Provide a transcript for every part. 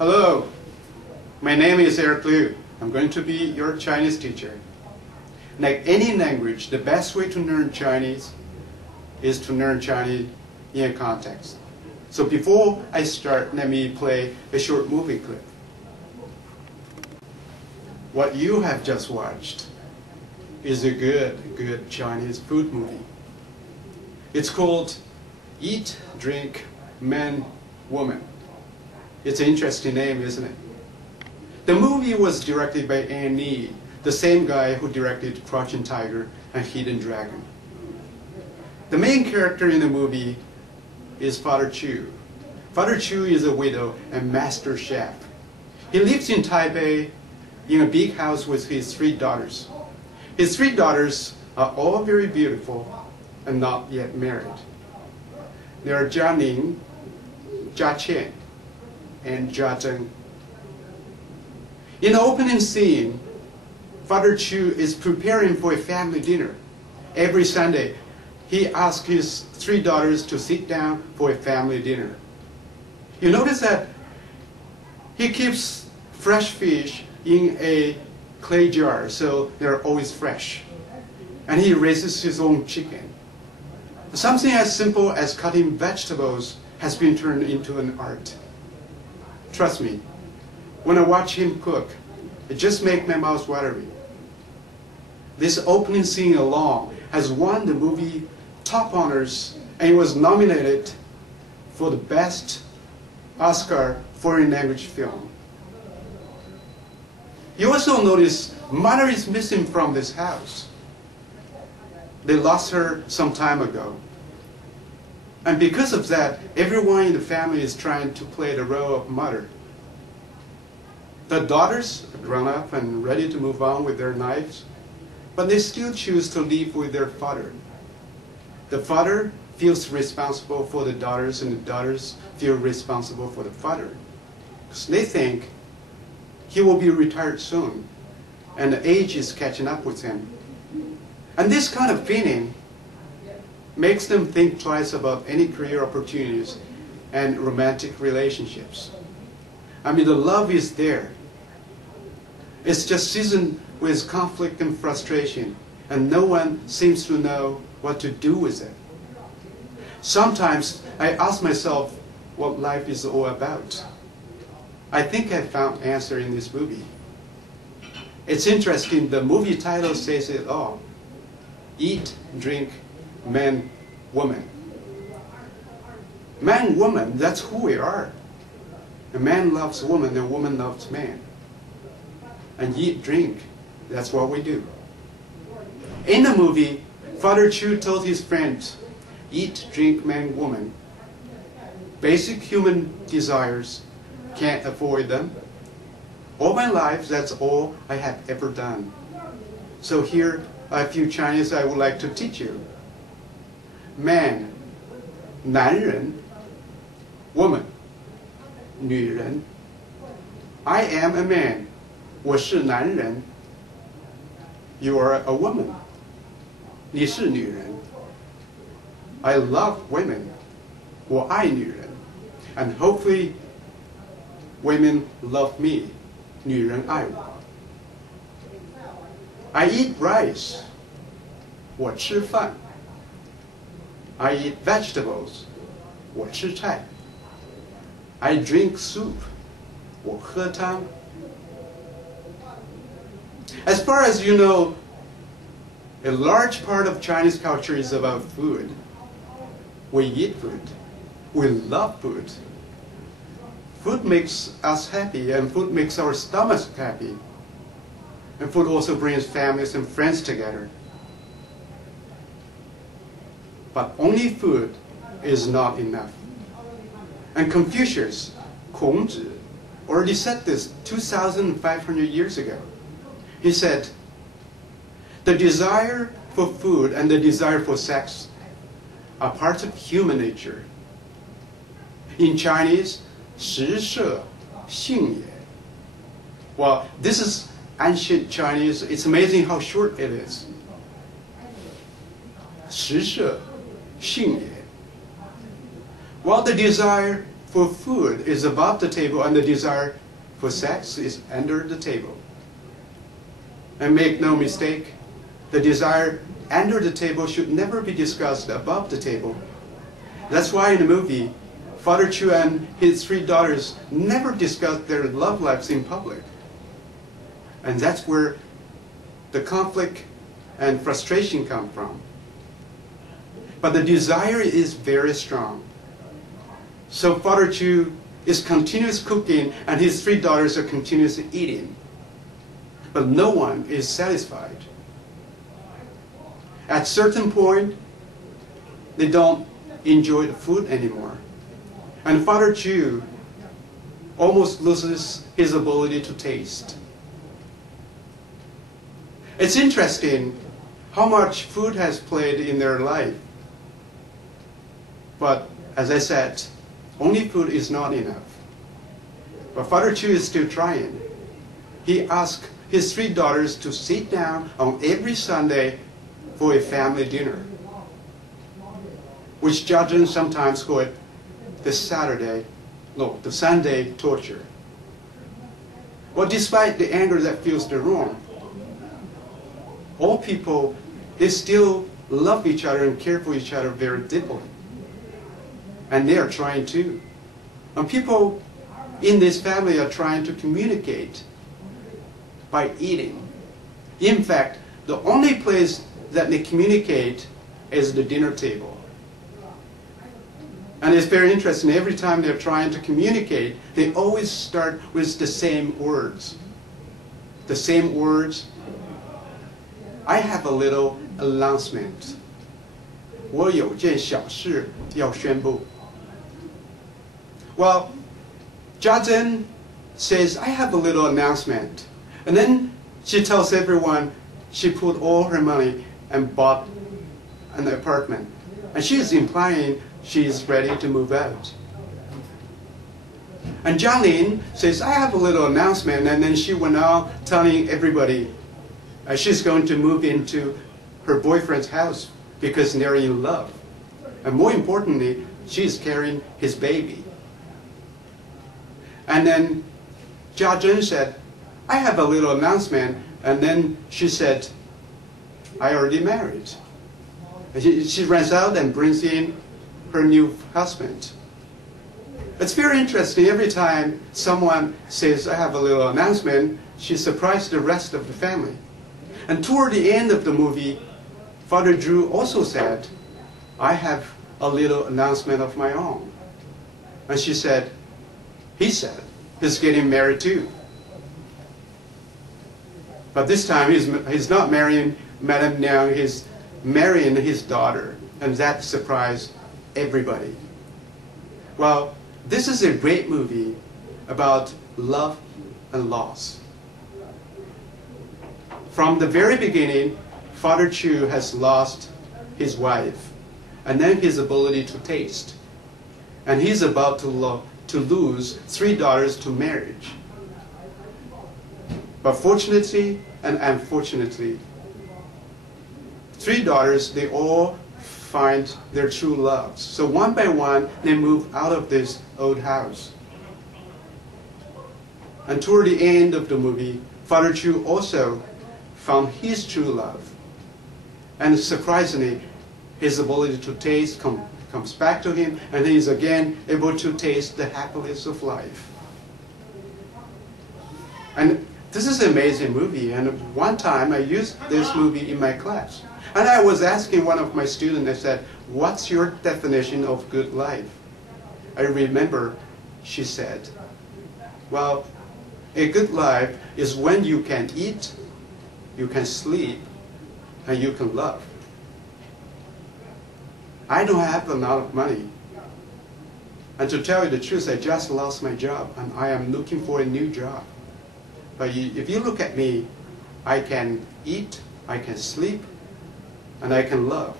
Hello, my name is Eric Liu. I'm going to be your Chinese teacher. Like any language, the best way to learn Chinese is to learn Chinese in a context. So before I start, let me play a short movie clip. What you have just watched is a good Chinese food movie. It's called Eat, Drink, Man, Woman. It's an interesting name, isn't it? The movie was directed by Eric Liu, the same guy who directed Crouching Tiger and Hidden Dragon. The main character in the movie is Father Chu. Father Chu is a widow and master chef. He lives in Taipei in a big house with his 3 daughters. His 3 daughters are all very beautiful and not yet married. They are Jia Ning, Jia Qian, and Jia Zheng. In the opening scene, Father Chu is preparing for a family dinner. Every Sunday, he asks his 3 daughters to sit down for a family dinner. You notice that he keeps fresh fish in a clay jar, so they're always fresh. And he raises his own chicken. Something as simple as cutting vegetables has been turned into an art. Trust me, when I watch him cook, it just makes my mouth watery. This opening scene alone has won the movie top honors and was nominated for the best Oscar foreign language film. You also notice mother is missing from this house. They lost her some time ago. And because of that, everyone in the family is trying to play the role of mother. The daughters are grown up and ready to move on with their lives, but they still choose to live with their father. The father feels responsible for the daughters, and the daughters feel responsible for the father. Because they think he will be retired soon, and the age is catching up with him. And this kind of feeling makes them think twice about any career opportunities and romantic relationships. I mean, the love is there. It's just seasoned with conflict and frustration, and no one seems to know what to do with it. Sometimes I ask myself what life is all about. I think I found the answer in this movie. It's interesting, the movie title says it all. Eat, drink, man, woman. Man, woman, that's who we are. A man loves woman, and woman loves man. And eat, drink, that's what we do. In the movie, Father Chu told his friends, eat, drink, man, woman. Basic human desires, can't avoid them. All my life, that's all I have ever done. So here are a few Chinese I would like to teach you. Man, 男人, woman, 女人. I am a man, 我是男人. You are a woman, 你是女人. I love women, 我爱女人. And hopefully, women love me, 女人爱我. I eat rice, 我吃饭. I eat vegetables, 我吃菜. I drink soup, 我喝汤. As far as you know, a large part of Chinese culture is about food. We eat food. We love food. Food makes us happy, and food makes our stomachs happy. And food also brings families and friends together. But only food is not enough. And Confucius, 孔子, already said this 2,500 years ago. He said, the desire for food and the desire for sex are parts of human nature. In Chinese, 食色性也. Well, this is ancient Chinese. It's amazing how short it is. 食色性也. Well, the desire for food is above the table and the desire for sex is under the table. And make no mistake, the desire under the table should never be discussed above the table. That's why in the movie, Father Chu and his 3 daughters never discussed their love lives in public. And that's where the conflict and frustration come from. But the desire is very strong. So Father Chu is continuous cooking and his 3 daughters are continuously eating. But no one is satisfied. At a certain point, they don't enjoy the food anymore. And Father Chu almost loses his ability to taste. It's interesting how much food has played in their life. But as I said, only food is not enough. But Father Chu is still trying. He asked his 3 daughters to sit down on every Sunday for a family dinner, which judges sometimes call it the Sunday torture. Well, despite the anger that fills the room, all people, they still love each other and care for each other very deeply. And they are trying to. And people in this family are trying to communicate by eating. In fact, the only place that they communicate is the dinner table. And it's very interesting, every time they're trying to communicate, they always start with the same words. The same words. I have a little announcement. 我有件小事要宣布. Well, Jia Zhen says, I have a little announcement. And then she tells everyone she put all her money and bought an apartment. And she is implying she is ready to move out. And Jialin says, I have a little announcement. And then she went out telling everybody she's going to move into her boyfriend's house because they're in love. And more importantly, she's carrying his baby. And then Jia Zhen said, I have a little announcement. And then she said, I already married. And she runs out and brings in her new husband. It's very interesting. Every time someone says, I have a little announcement, she surprised the rest of the family. And toward the end of the movie, Father Drew also said, I have a little announcement of my own. And she said, he said, he's getting married too. But this time he's not marrying Madame Niang, he's marrying his daughter. And that surprised everybody. Well, this is a great movie about love and loss. From the very beginning, Father Chu has lost his wife and then his ability to taste. And he's about to lose 3 daughters to marriage. But fortunately and unfortunately, 3 daughters, they all find their true loves. So one by one, they move out of this old house. And toward the end of the movie, Father Chu also found his true love. And surprisingly, his ability to taste comes back to him, and he is again able to taste the happiness of life. And this is an amazing movie, and one time I used this movie in my class. And I was asking one of my students, I said, what's your definition of good life? I remember she said, well, a good life is when you can eat, you can sleep, and you can love. I don't have a lot of money. And to tell you the truth, I just lost my job, and I am looking for a new job. But if you look at me, I can eat, I can sleep, and I can love.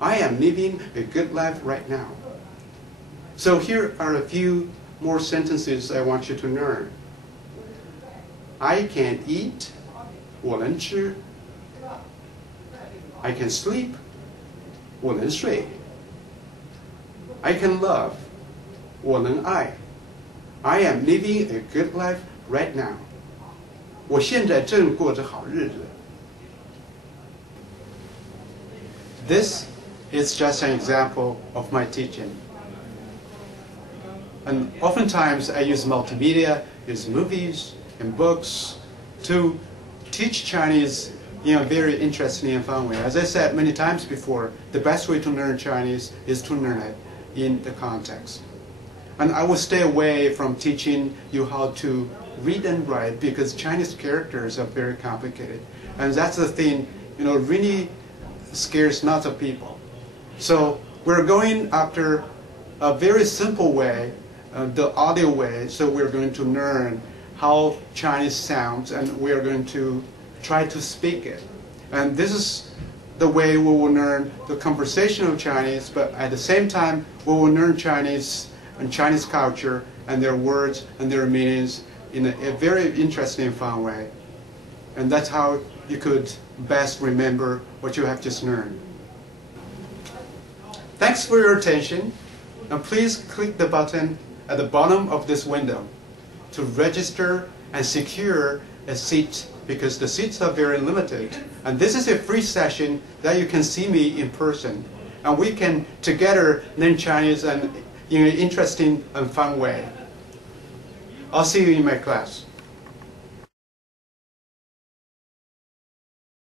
I am living a good life right now. So here are a few more sentences I want you to learn. I can eat, 我能吃. I can sleep, 我能睡. I can love, 我能爱 I am living a good life right now. 我现在正过着好日子。This is just an example of my teaching. And oftentimes I use multimedia, use movies and books to teach Chinese in a very interesting and fun way. As I said many times before, the best way to learn Chinese is to learn it in the context. And I will stay away from teaching you how to read and write because Chinese characters are very complicated. And that's the thing, really scares lots of people. So we're going after a very simple way, the audio way, so we're going to learn how Chinese sounds and we're going to try to speak it. And this is the way we will learn the conversational Chinese, but at the same time we will learn Chinese and Chinese culture and their words and their meanings in a very interesting and fun way. And that's how you could best remember what you have just learned. Thanks for your attention, and please click the button at the bottom of this window to register and secure a seat because the seats are very limited. And this is a free session that you can see me in person. And we can together learn Chinese in an interesting and fun way. I'll see you in my class.